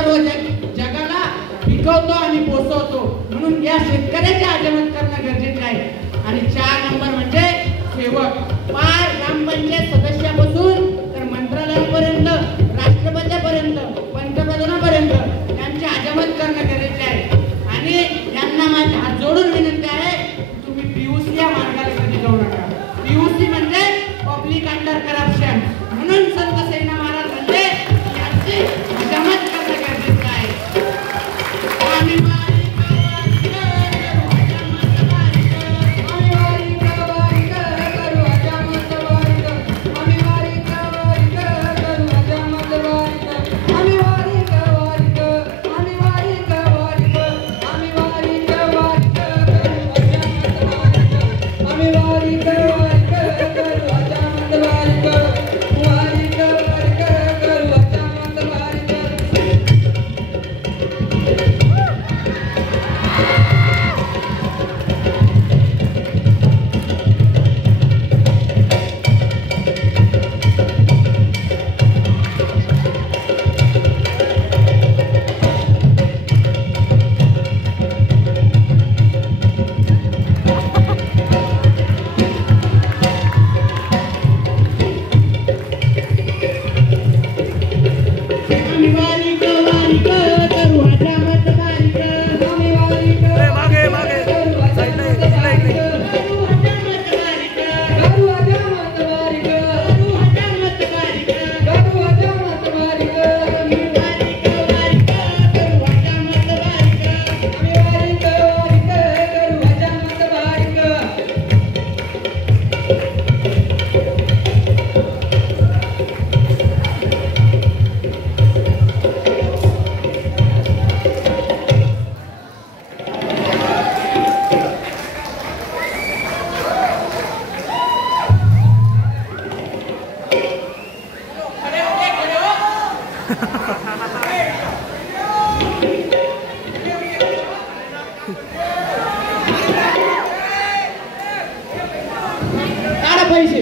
सर्व जगाला पिकवतो आणि पोचवतो, म्हणून या शेतकऱ्याची अजमत करणं गरजेचं आहे। आणि 4 नंबर म्हणजे सेवक, 5 ग्रामपंचायत सदस्यापासून तर मंत्रालयापर्यंत, राष्ट्रपतीपर्यंत, पंतप्रधानापर्यंत त्यांची अजमत करणं गरजेचे आहे। आणि यांना माझे हात जोडून विनंती आहे, तुम्ही PUC या मार्गाला कधी जाऊ नका। PUC म्हणजे पब्लिक अंडर करप्शन, म्हणून संत सेना महाराज म्हणजे यांची अजमत करणं गरजेचं आहे। पैसे